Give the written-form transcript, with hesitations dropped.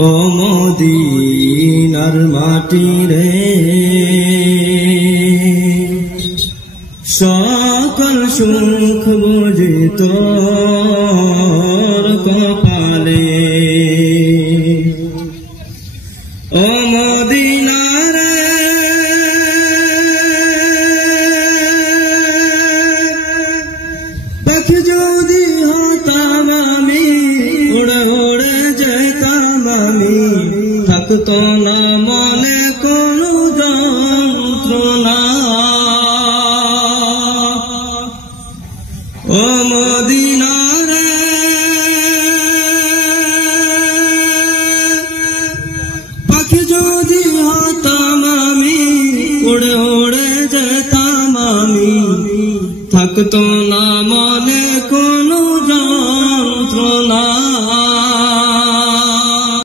ও মদিনার মাটি রে সকল সুখ বুঝি তোর কপালে ও মদিনা রে পাখি যদি হতাম আমি উড়ে উড়ে যেতাম আমি থাকতো না মনে কোনো যন্ত্রণা ও মদিনা রে পাখি যদি হতাম আমি উড়ে উড়ে যেতাম আমি থাকতো না